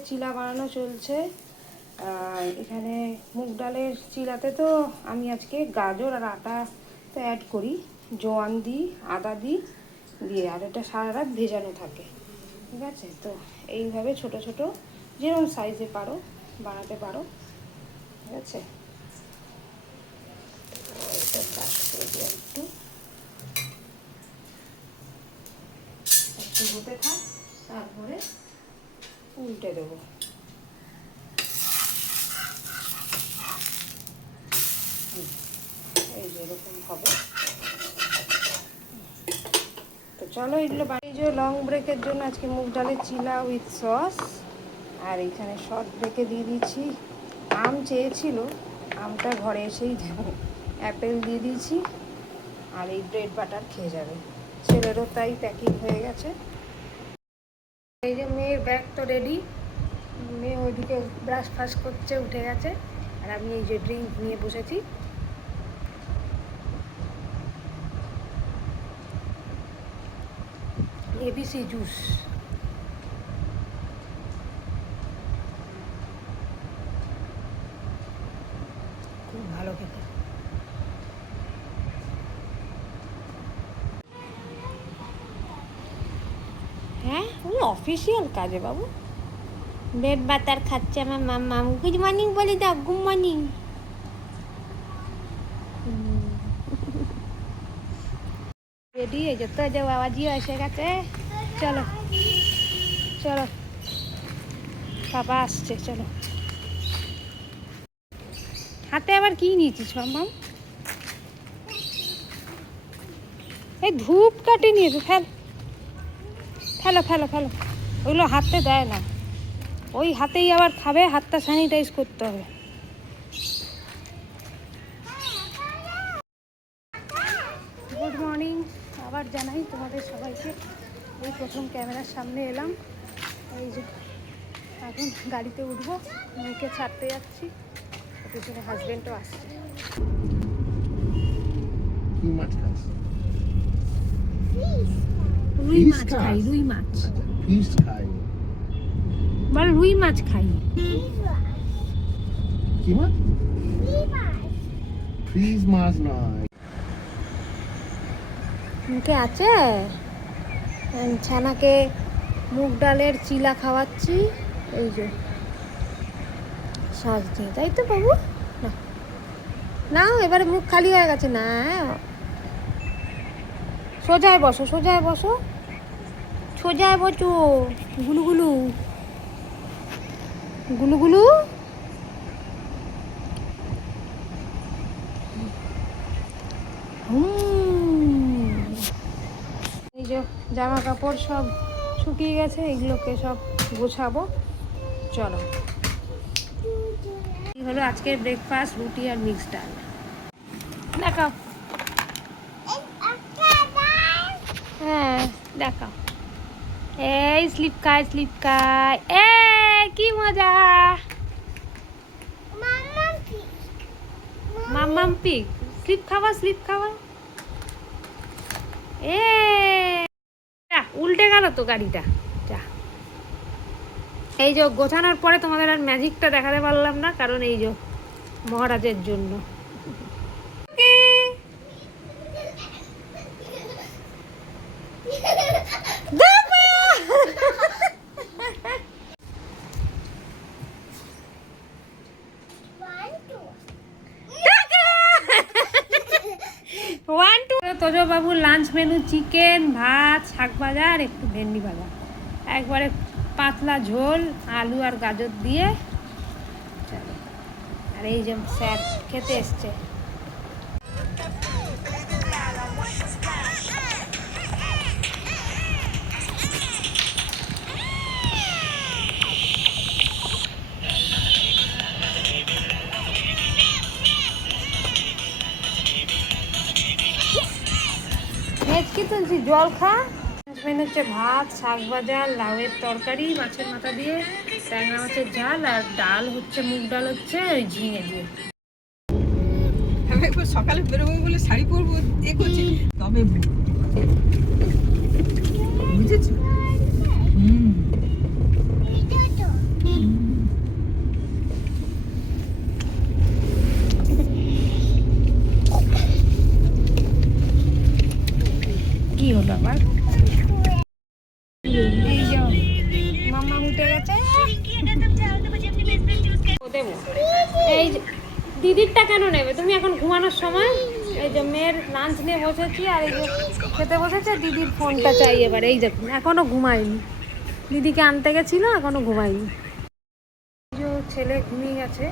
ডালের চিলা বানানো চলছে। এখানে মুগ ডালের চিলাতে তো আমি আজকে গাজর আর আটা তো অ্যাড করি, জোয়ান দিই, আদা দিই, দিয়ে আর এটা সারা রাত ভেজানো থাকে। ঠিক আছে, তো এইভাবে ছোট ছোট যেরকম সাইজে পারো বানাতে পারো। ঠিক আছে, এটা চাষ করে দিই একটু হতে থাক, তারপরে উল্টে দেবো। এই যে এরকম হবে। তো চলো এগুলো বানিয়ে যে লং ব্রেকের জন্য আজকে মুগ ডালের চিলা উইথ সস। আর এইখানে শর্ট ব্রেকে দিয়ে দিচ্ছি, আম চেয়েছিল, আমটা ঘরে এসেই দেবো, অ্যাপেল দিয়ে দিয়েছি। আর এই ব্রেড বাটার খেয়ে যাবে, ছেলেরও তাই প্যাকিং হয়ে গেছে। এই যে মেয়ের ব্যাগ তো রেডি, মেয়ে ওইদিকে ব্রাশ ফ্রাশ করছে, উঠে গেছে। আর আমি এই যে ড্রিঙ্ক নিয়ে বসেছি। ABC juice. খুব ভালো খেতে। হ্যাঁ, ওই অফিসিয়াল কাজে বাবু। ব্রেড বাটার খাচ্ছে আমার মাম্মা। গুড মর্নিং বলে দাও, গুড মর্নিং। রেডি হয়ে যেত যে বাবাজিও এসে গেছে। চলো চলো, বাবা আসছে, চলো। হাতে আবার কি নিয়েছিস মাম্মা? এই ধূপ কাটি নিয়েছে, ফেল ফেলো ফেলো ফেলো, ওইগুলো হাতে দেয় না, ওই হাতেই আবার খাবে, হাতটা স্যানিটাইজ করতে হবে। গুড মর্নিং আবার জানাই তোমাদের সবাইকে। এই প্রথম ক্যামেরার সামনে এলাম। এই যে এখন গাড়িতে উঠবো, মেয়েকে ছাড়তে যাচ্ছি, পিছনে হাজবেন্ডও আসছে। রুই মাছ খাই, রুই মাছ। বল রুই মাছ খাই। কি মাছ? ফ্রিজ মাছ নয়। মুখে আছে। ছানাকে মুগ ডালের চিলা খাওয়াচ্ছি, এই যে সস দিয়ে, তাই তো বাবু? না নাও, এবারে মুখ খালি হয়ে গেছে না। সোজায় বসো, সোজায় বসো, সোজায় বসো। গুলুগুলু গুলুগুলু। এই যে জামা কাপড় সব শুকিয়ে গেছে, এগুলোকে সব গোছাবো। চলো, এই হলো আজকের ব্রেকফাস্ট, রুটি আর মিক্স ডাল। দেখাও, হ্যাঁ দেখাও। এই স্লিপ খায়, স্লিপ খায়। এ কি মজা। মাম্মাম পিক, স্লিপ খাওয়া, স্লিপ খাওয়া। এ উল্টে গেল তো গাড়িটা। যা, এই যে গোছানোর পরে তোমাদের আর ম্যাজিকটা দেখাতে পারলাম না, কারণ এই যে মহারাজের জন্য। তোজো বাবুর লাঞ্চ মেনু চিকেন, ভাত, শাক ভাজা আর একটু ভেন্ডি ভাজা, একবারে পাতলা ঝোল, আলু আর গাজর দিয়ে। চলো, আর এই যে স্যার খেতে এসছে। কি তুলছি, জল খা। মেনু হচ্ছে ভাত, শাক ভাজা, লাউয়ের তরকারি মাছের মাথা দিয়ে, ট্যাংরা মাছের ঝাল, আর ডাল হচ্ছে মুগ ডাল হচ্ছে ওই ঝিঙে দিয়ে। আমি একবার সকালে বেরোবো বলে শাড়ি পরবো এ করছি, তবে বুঝেছো? হলো আবার? এই যে মামা উঠে গেছে। এই যে দিদিরটা কেন নেবে তুমি এখন ঘুমানোর সময়? এই যে মেয়ের লাঞ্চ নিয়ে বসেছি আর এই যে খেতে বসেছে, দিদির ফোনটা চাই এবার। এই দেখুন এখনো ঘুমায়নি, দিদিকে আনতে গেছিল এখনো ঘুমায়নি। এই যে ছেলে ঘুমিয়ে গেছে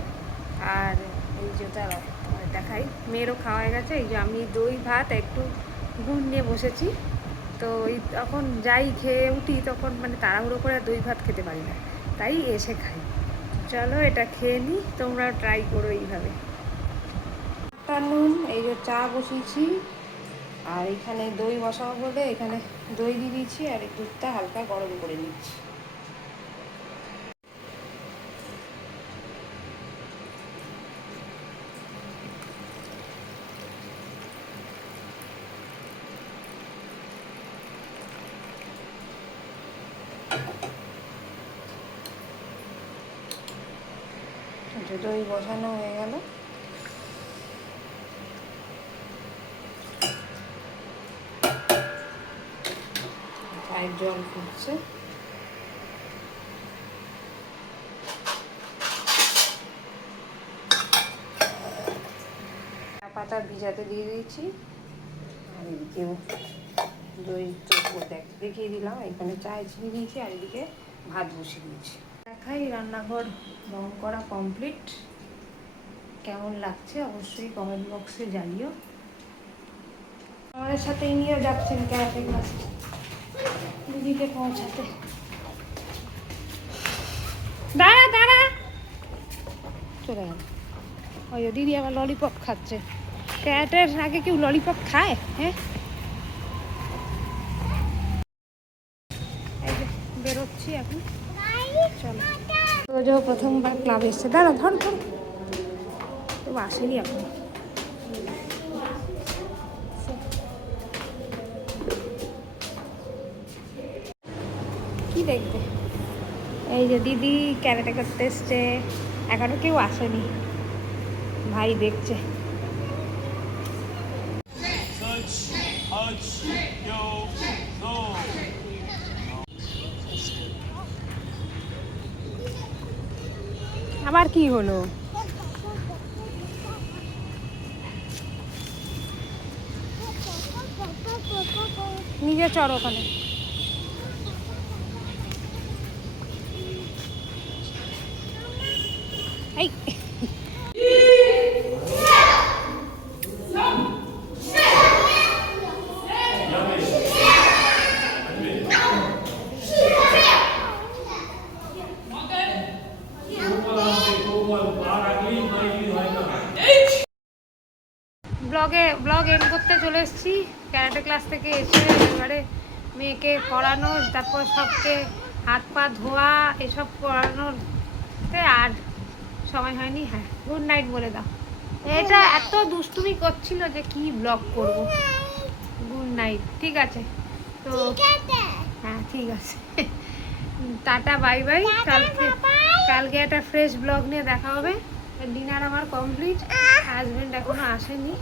আর এই যে তার দেখাই মেয়েরও খাওয়া হয়ে গেছে। এই যে আমি দই ভাত একটু গুড় নিয়ে বসেছি। তো এই তখন যাই খেয়ে উঠি তখন মানে তাড়াহুড়ো করে দই ভাত খেতে পারি না, তাই এসে খাই। চলো এটা খেয়ে নিই, তোমরাও ট্রাই করো এইভাবে। নুন এই যে চা বসিয়েছি আর এখানে দই বসাবো বলে এখানে দই দিয়ে দিয়েছি আর এই দুধটা হালকা গরম করে নিচ্ছি। দই বসানো হয়ে গেল। চায়ের জল ফুটছে। পাতা ভিজাতে দিয়ে দিয়েছি আর এদিকেও দই দেখিয়ে দিলাম। এখানে চায় চিনি দিয়েছি আর এদিকে ভাত বসিয়ে দিয়েছি। দেখাই রান্নাঘর রং করা কমপ্লিট। কেমন লাগছে অবশ্যই কমেন্ট বক্সে জানিও। আমাদের সাথে ইনিও যাচ্ছেন ক্যারাটে ক্লাসে দিদিকে পৌঁছাতে। দাঁড়া দাঁড়া চলে গেল। ওই দিদি আবার ললিপপ খাচ্ছে। ক্যারাটের আগে কেউ ললিপপ খায়? হ্যাঁ এই যে বেরোচ্ছি এখন। চলো রোজও প্রথমবার ক্লাবে এসছে। দাঁড়া ধর ধর, তো আসেনি এখন। কি দেখবে? এই যে দিদি ক্যারাটে করতে এসছে, এখনো কেউ আসেনি, ভাই দেখছে। আবার কি হলো? নিজে চড় ওখানে। এই ব্লগ এন্ড করতে চলে এসেছি ক্যারাটে ক্লাস থেকে এসে। এবারে মেয়েকে পড়ানো, তারপর সবকে হাত পা ধোয়া এসব করানোতে আর সময় হয়নি। হ্যাঁ গুড নাইট বলে দাও। এটা এত দুষ্টুমি করছিল যে কি ব্লগ করব। Good night. ঠিক আছে তো হ্যাঁ ঠিক আছে। Tata bye bye. কালকে একটা ফ্রেশ ব্লগ নিয়ে দেখা হবে। ডিনার আমার কমপ্লিট, হাজবেন্ড এখনো আসেনি।